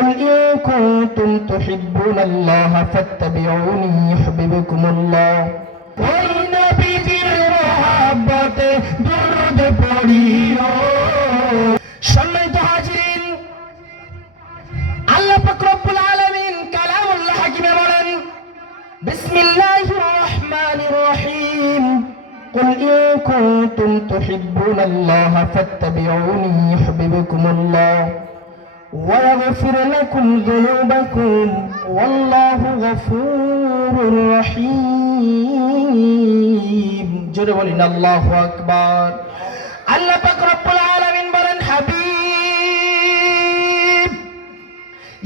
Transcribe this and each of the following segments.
قل إن كنتم تحبون الله فاتبعوني يحببكم الله ওই নবীজির মহব্বতে দরুদ পড়িও। সম্মানিত হাজিরিন, আল্লাহ পাক রব্বুল আলামিন কালামুল্লাহ হাকিমে বলেন, বিসমিল্লাহির রহমানির রহিম, قل إن كنتم تحبون الله فاتبعوني يحببكم الله ويغفر لكم ذنوبكم والله غفور رحيم। জোরে বলেন আল্লাহু আকবার। আল্লাহ পাক রব্বুল আলামিন বলেন, হাবিব,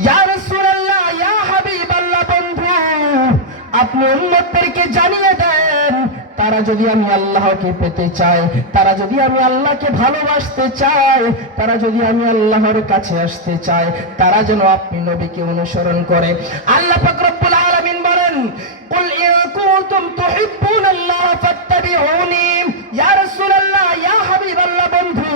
ইয়া রাসূলুল্লাহ, ইয়া হাবিব আল্লাহ, বন্ধু, আপনি উম্মতদেরকে জানিয়ে দেন, তারা যদি আমি আল্লাহকে পেতে চায়, তারা যদি আমি আল্লাহকে ভালোবাসতে চায়, তারা যদি আমি আল্লাহর কাছে আসতে চায়, তারা যেন আপনি নবীকে অনুসরণ করে। আল্লাহ পাক রব্বুল আলামিন বলেন, কুল ইন কুনতুম তুহিব্বুনাল্লাহ ফাত্তাবিউনি, ইয়া রাসূলুল্লাহ, ইয়া হাবিবাল্লাহ, বন্ধু,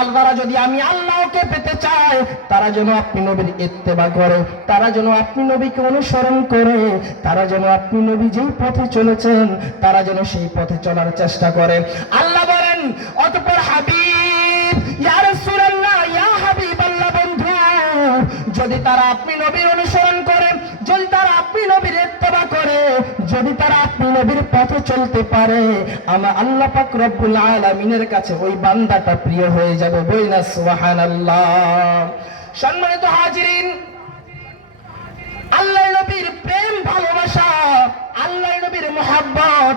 আল্লাহরা যদি আমি আল্লাহকে পেতে চায়, তারা যেন আপনি নবীর ইত্তেবা করে, তারা যেন আপনি নবীকে অনুসরণ করে, তারা যেন আপনি নবী যেই পথে চলেছেন তারা যেন সেই পথে চলার চেষ্টা করে। আল্লাহ বলেন, অতঃপর হাবিব, ইয়া রাসূলুল্লাহ, ইয়া হাবিবাল্লাহ, বন্ধু, যদি তারা আপনি নবীর অনুসরণ করে, যদি তারা আপনি নবীর ইত্তেবা করে, যদি তারা আপনি নবীর পথে চলতে পারে, আমার আল্লাহ পাক রব্বুল আলামিনের কাছে ওই বান্দাটা প্রিয় হয়ে যাবে। বলিনা সুবহানাল্লাহ। সম্মানিত হাজিরিন, আল্লাহ নবীর প্রেম ভালোবাসা, আল্লাহ নবীর মুহাব্বত,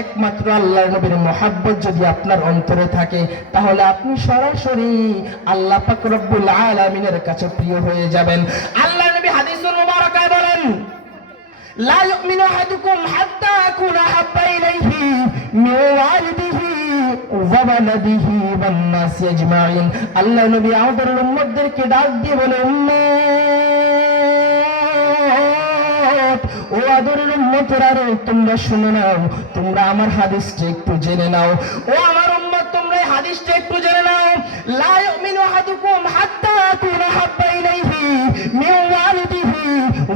একমাত্র আল্লাহ নবীর মুহাব্বত যদি আপনার অন্তরে থাকে, তাহলে আপনি সরাসরি আল্লাহ পাক রব্বুল আলামিনের কাছে প্রিয় হয়ে যাবেন। আল্লাহ নবী হাদিসুল মুবারাকায় বলেন, লা ইউমিনু আহাদুকুম হাত্তা আকুনা হাব্বা ইলাইহি মিন ওয়ালিদিহি ওয়া ওয়ালাদিহি ওয়ান নাসি আজমাইন। আল্লাহ নবী আমাদের উম্মতদেরকে ডাক দিয়ে বলে, উম্মত, ও আদরের উম্মতেরা রে, তোমরা শুনে নাও, তোমরা আমার হাদিসটা একটু জেনে নাও। ও আমার উম্মত, তোমরা এই হাদিসটা একটু জেনে নাও। লা ইউমিনু আহাদুকুম হাত্তা আকুনা হাব্বা ইলাইহি মিন ওয়ালিদিহি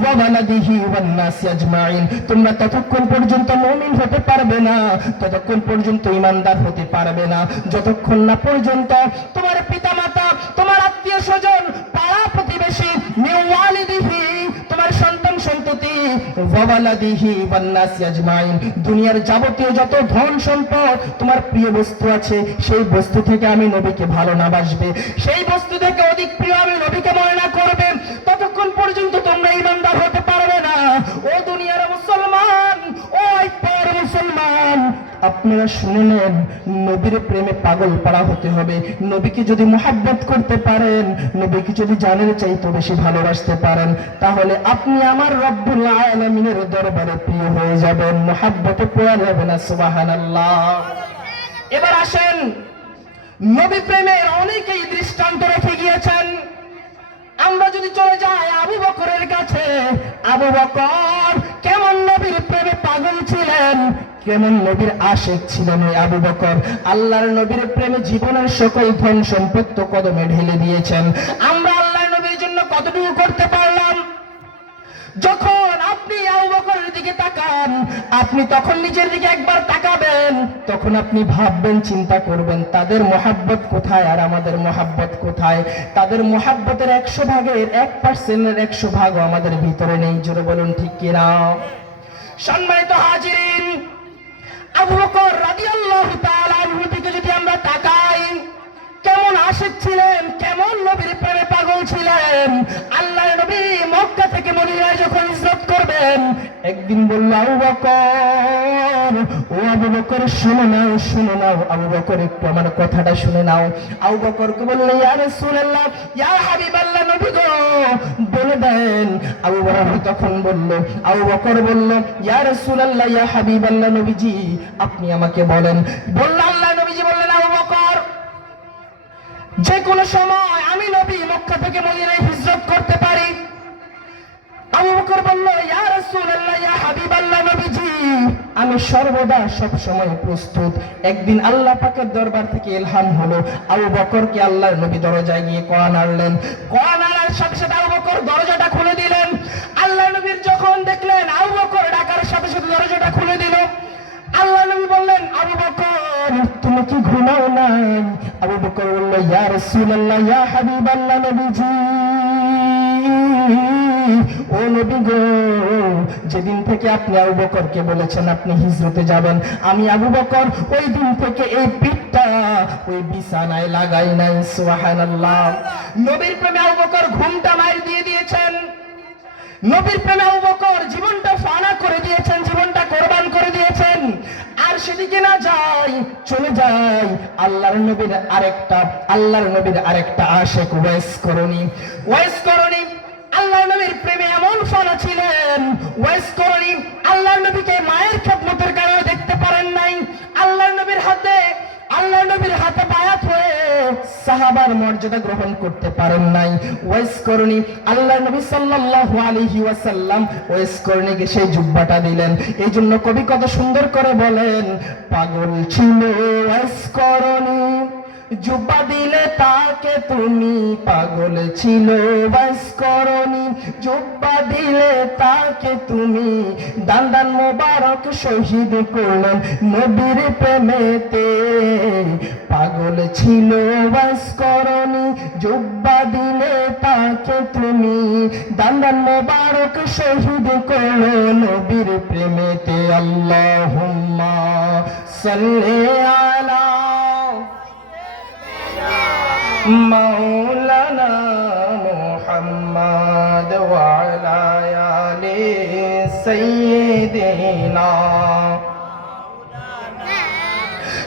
ওয়া ওয়ালাদিহি ওয়ান নাসি আজমাইন। তোমরা ততক্ষণ পর্যন্ত মুমিন হতে পারবে না, ততক্ষণ পর্যন্ত ঈমানদার হতে পারবে না, যতক্ষণ না পর্যন্ত তোমার পিতামাতা, তোমার আত্মীয়-স্বজন, পাড়া প্রতিবেশী, মিন ওয়ালিদিহি, তোমার সন্তান সন্ততি, ওয়া ওয়ালাদিহি ওয়ান নাসি আজমাইন, দুনিয়ার যাবতীয় যত ধন সম্পদ, তোমার প্রিয় বস্তু আছে, সেই বস্তু থেকে আমি নবীকে ভালো না বাসবে, সেই বস্তু থেকে অধিক প্রিয় আমি নবীকে মনে না করবে, ততক্ষণ পর্যন্ত তোমরা ঈমানদার হতে পারবে না। ও দুনিয়ার মুসলমান, ও আইপার মুসলমান, আপনারা শুনে নেন, নবীর প্রেমে পাগল পাড়া হতে হবে। নবীকে যদি মুহাব্বত করতে পারেন, নবীকে যদি জানের চাইতে বেশি ভালোবাসতে পারেন, তাহলে আপনি আমার রব্বুল আলামিনের দরবারে প্রিয় হয়ে যাবেন, মুহাব্বতে পড়ে যাবেন। সুবহানাল্লাহ। এবার আসেন, নবী প্রেমের অনেকেই দৃষ্টান্ত রেখে গিয়েছেন। আমরা যদি চলে যাই আবু বকরের কাছে, আবু বকর কেমন নবীর প্রেমে পাগল ছিলেন, কেমন নবীর আশিক ছিলেন ওই আবু বকর। আল্লাহর নবীর প্রেমে জীবনের সকল ধন সম্পদ কদমে ঢেলে দিয়েছেন। আমরা আল্লাহর নবীর জন্য কতটুকু করতে পারলাম? যখন আপনি আবু বকরের দিকে তাকান, আপনি তখন নিজের দিকে একবার তাকাবেন, তখন আপনি ভাববেন, চিন্তা করবেন, তাদের মুহাব্বত কোথায় আর আমাদের মুহাব্বত কোথায়। তাদের মুহাব্বতের 100 ভাগের 1%-এর 100 ভাগও আমাদের ভিতরে নেই। জোরে বলুন ঠিক কিনা? সম্মানিত হাজিরিন, আবু বকর রাদিয়াল্লাহু তাআলা আনহু দিকে যদি আমরা তাকাই, কেমন আশিক ছিলেন, কেমন নবীর প্রেমে পাগল ছিলেন। আল্লাহর নবী মক্কা থেকে মদিনায় যখন হিজরত করবেন, একদিন বলল, আবু বকর, ও আবু বকর, শুনে নাও, শুনে নাও, আবু বকর একটু আমার কথাটা শুনে নাও। আবু বকরকে বলল, ইয়া রাসূলুল্লাহ, ইয়া হাবিবাল্লাহ, নবী গো, বলে দেন। আবু বকর তখন বলল, আবু বকর বলল, ইয়া রাসূলুল্লাহ, ইয়া হাবিবাল্লাহ, নবীজি আপনি আমাকে বলেন। বলল, আল্লাহ নবীজি বললেন, আবু বকর, যে কোনো সময় আমি নবী মক্কা থেকে মদিনায় হিজরত করতে পারি। আবু বকর বলল, ইয়া রাসূলুল্লাহ, ইয়া হাবিবাল্লাহ, নবীজি আমি সর্বদা সব সময় প্রস্তুত। একদিন আল্লাহ পাকের দরবার থেকে ইলহাম হলো, আবু বকরকে আল্লাহর নবী দরজায় গিয়ে কড়া নাড়লেন। কড়া নাড়ার সাথে সাথে আবু বকর দরজাটা খুলে দিলেন। আল্লাহ নবীর যখন দেখলেন আবু বকর ডাকার সাথে সাথে দরজাটা খুলে দিল, আল্লাহ নবী বললেন, আবু বকর তুমি কি ঘুমাও নাই? আবু বকর বলল, ইয়া রাসূলুল্লাহ, ইয়া হাবিবাল্লাহ, নবীজি, ও নবী গো, যেদিন থেকে আপনি আবু বকরকে বলেছেন আপনি হিজরতে যাবেন, আমি আবু বকর ওই দিন থেকে এই পিঠটা ওই বিছানায় লাগাই নাই। সুবহানাল্লাহ। নবীর প্রেমে আবু বকর ঘুমটা মার দিয়ে দিয়েছেন। নবীর প্রেমে আবু বকর জীবনটা ফানা করে দিয়েছেন, জীবনটা কোরবান করে দিয়েছেন। আর সেদিকে না যাই, চলে যাই আল্লাহর নবীর আরেকটা আশিক ওয়াইস করণী। আল্লাহর নবীর প্রেমে এমন ফানা ছিলেন, ওয়াইস করণী আল্লাহর নবীকে মায়ের খেদমতের কারণে দেখতে পারেন নাই। আল্লাহর নবীর হাতে বায়াত হয়ে সাহাবার মর্যাদা গ্রহণ করতে পারেন নাই। ওয়াইস করণী আল্লাহর নবী সাল্লাল্লাহু আলাইহি ওয়াসাল্লাম ওয়াইস করণীকে সেই জুব্বাটা দিলেন। এই জন্য কবি কত সুন্দর করে বলেন, পাগল ছিল ওয়াইস করণী, জুব্বা দিলে তাকে তুমি, পাগল ছিল ওয়াইস করণী, জুব্বা দিলে তাকে তুমি, দান মোবারক শহীদ করলেন নবীর প্রেমেতে। পাগল ছিল ওয়াইস করণী, জুব্বা দিলে তাকে তুমি, দান মোবারক শহীদ করলো নবীর প্রেমেতে। আল্লাহুম্মা সাল্লি আলা মাওলানা মুহাম্মদ ওয়া আলা আলি সাইয়্যিদিনা।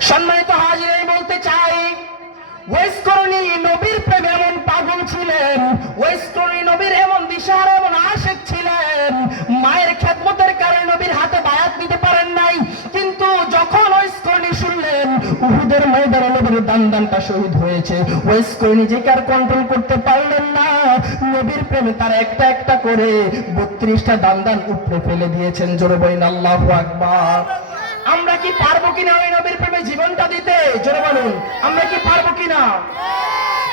সম্মানিত হাজির, বলতে চাই ওয়াইস করণী নবীর প্রেমে এমন পাগল ছিলেন, ওয়াইস করণী নবীর এমন দিশাহারা, এমন আশিক ছিলেন, মায়ের খেদমতের কারণে নবীর হাতে বায়াত নিতে পারেন নাই। কিন্তু যখন ওয়াইস করণী শুনলেন উহুদের ময়দানে নবীর দানটা শহীদ হয়েছে, ওয়াইস করণী নিজেকে আর কন্ট্রোল করতে পারলেন না। নবীর প্রেমে তার একটা করে 32টা দান উপরে ফেলে দিয়েছেন। জোরে বলেন আল্লাহু আকবার। আমরা কি পারবো কিনা ওই নবীর প্রেমে জীবনটা দিতে? জোরে বলুন, আমরা কি পারবো কিনা?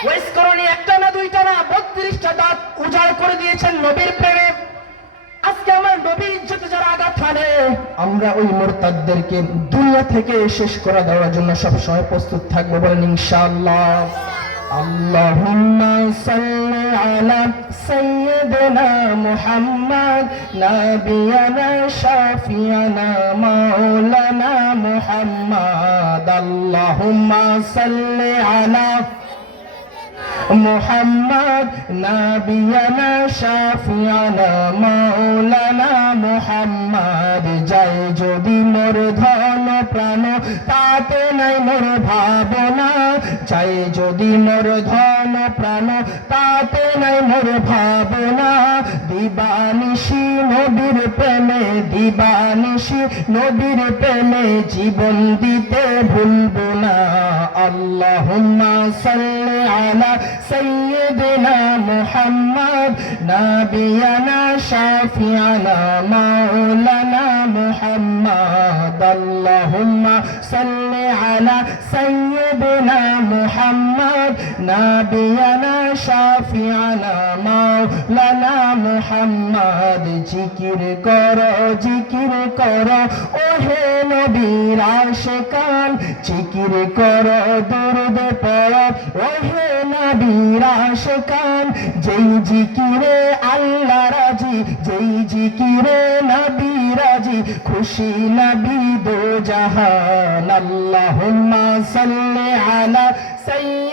ওয়াইস করণী একটা না দুইটা না 32টা দাঁত উজাড় করে দিয়েছেন নবীর প্রেমে। আজকে আমার নবীর ইজ্জতে যারা আঘাত হানে, আমরা ওই মুরতাদদেরকে দুনিয়া থেকে শেষ করে দেওয়ার জন্য সবসময় প্রস্তুত থাকবো। বলেন ইনশাআল্লাহ। আল্লাহুম্মা সাল্লি আলা সাইয়্যিদিনা মুহাম্মদ নাবিয়ানা শাফিয়ানা মাওলানা মুহাম্মদ। আল্লাহুম্মা সাল্লি আলা মুহাম্মদ নাবিয়ানা শাফিয়ানা মাওলানা মুহাম্মদ। যাই যদি মোর ধন প্রাণ তাতে নাই মোর ভাবনা, চাই যদি মোর ধন প্রাণ তাতে নাই মোর ভাবনা, দিবানিশি নবীর প্রেমে, দিবানিশি নবীর প্রেমে জীবন দিতে ভুলবো না। আল্লাহুম্মা সাল্লি আলা সাইয়্যিদিনা মুহাম্মদ নাবিয়ানা শাফিয়ানা মাওলানা মুহাম্মদ। আল্লাহুম্মা সাল্লি আলা সাইয়্যিদিনা মুহাম্মদ নাবিয়ানা শাফিয়ানা মাওলানা মুহাম্মদ। জিকির করো ওহে নবীর আশিকান, জিকির করো দরুদ পড়ো ওহে নবীর আশিকান। যেই জিকিরে আল্লাহ রাজি, যেই জিকিরে নবী রাজি, খুশি নবী দো জাহান। আল্লাহুম্মা সাল্লি আলা সাইয়্যিদিনা